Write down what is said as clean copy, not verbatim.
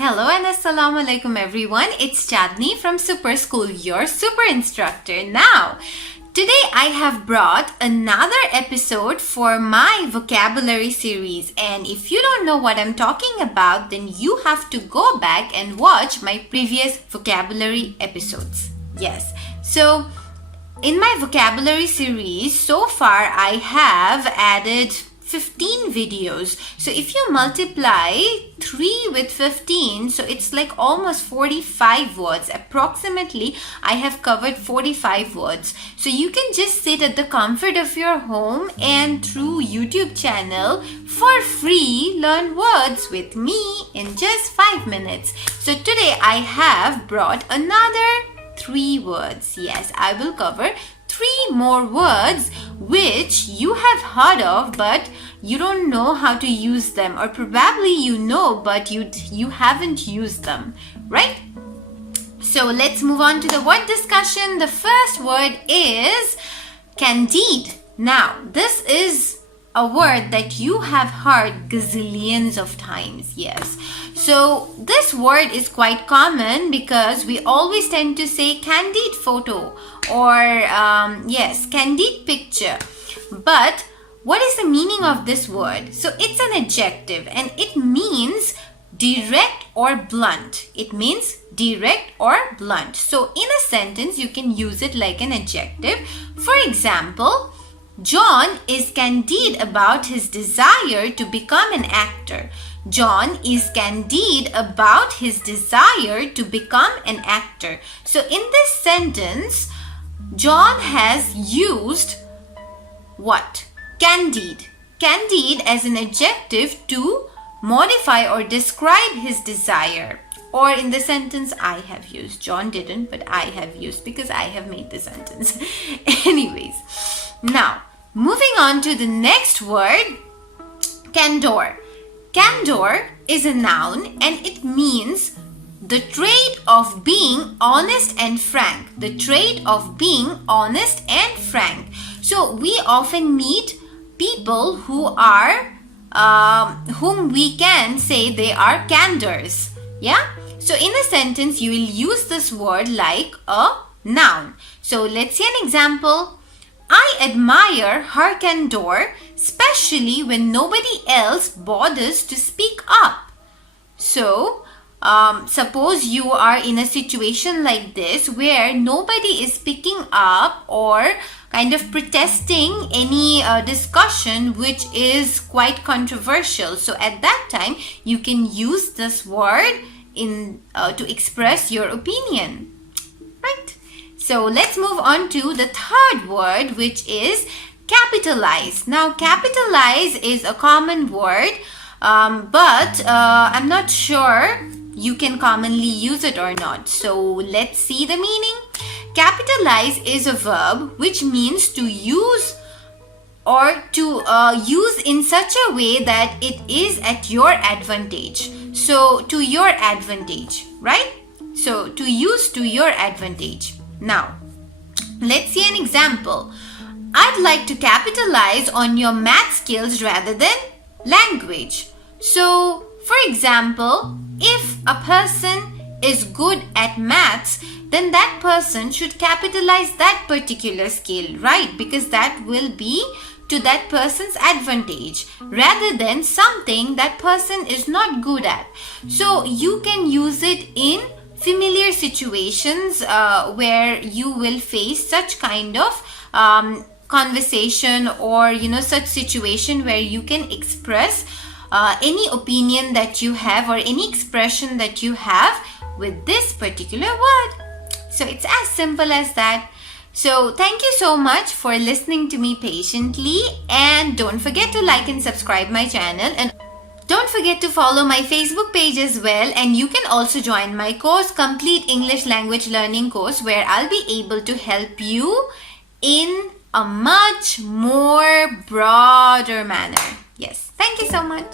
Hello and assalamu alaikum everyone. It's Chandni from Super School, your super instructor. Now, today I have brought another episode for my vocabulary series, and if you don't know what I'm talking about, then you have to go back and watch my previous vocabulary episodes. Yes. So, in my vocabulary series, so far I have added 15 videos. So if you multiply 3 with 15, so it's like almost 45 words. Approximately, I have covered 45 words. So you can just sit at the comfort of your home and through YouTube channel for free learn words with me in just 5 minutes. So today I have brought another 3 words. Yes, I will cover 3 more words which you have heard of but you don't know how to use them, or probably you know but you haven't used them, right? So let's move on to the word discussion. The first word is Candide. Now this is a word that you have heard gazillions of times. Yes, so this word is quite common because we always tend to say candid photo or yes, candid picture. But what is the meaning of this word? So it's an adjective and it means direct or blunt. It means direct or blunt. So in a sentence you can use it like an adjective. For example, John is candid about his desire to become an actor. John is candid about his desire to become an actor. So in this sentence, John has used what? Candid. Candid as an adjective to modify or describe his desire. Or in the sentence I have used. John didn't, but I have used because I have made the sentence. Anyways, now moving on to the next word, Kandor. Kandor is a noun and it means the trait of being honest and frank. The trait of being honest and frank. So we often meet people who are, whom we can say they are candors. Yeah? So in a sentence, you will use this word like a noun. So let's see an example. I admire her candor, especially when nobody else bothers to speak up. So, suppose you are in a situation like this where nobody is speaking up or kind of protesting any discussion which is quite controversial. So at that time, you can use this word in to express your opinion, right? So let's move on to the third word, which is capitalize. Now capitalize is a common word, but I'm not sure you can commonly use it or not. So let's see the meaning. Capitalize is a verb which means to use or to use in such a way that it is at your advantage. So to your advantage, right? So to use to your advantage. Now, let's see an example. I'd like to capitalize on your math skills rather than language. So, for example, if a person is good at maths, then that person should capitalize that particular skill, right? Because that will be to that person's advantage rather than something that person is not good at. So, you can use it in familiar situations where you will face such kind of conversation or such situation where you can express any opinion that you have or any expression that you have with this particular word. So it's as simple as that. So thank you so much for listening to me patiently, and don't forget to like and subscribe my channel, and don't forget to follow my Facebook page as well, and you can also join my course, Complete English Language Learning course, where I'll be able to help you in a much more broader manner. Yes, thank you so much.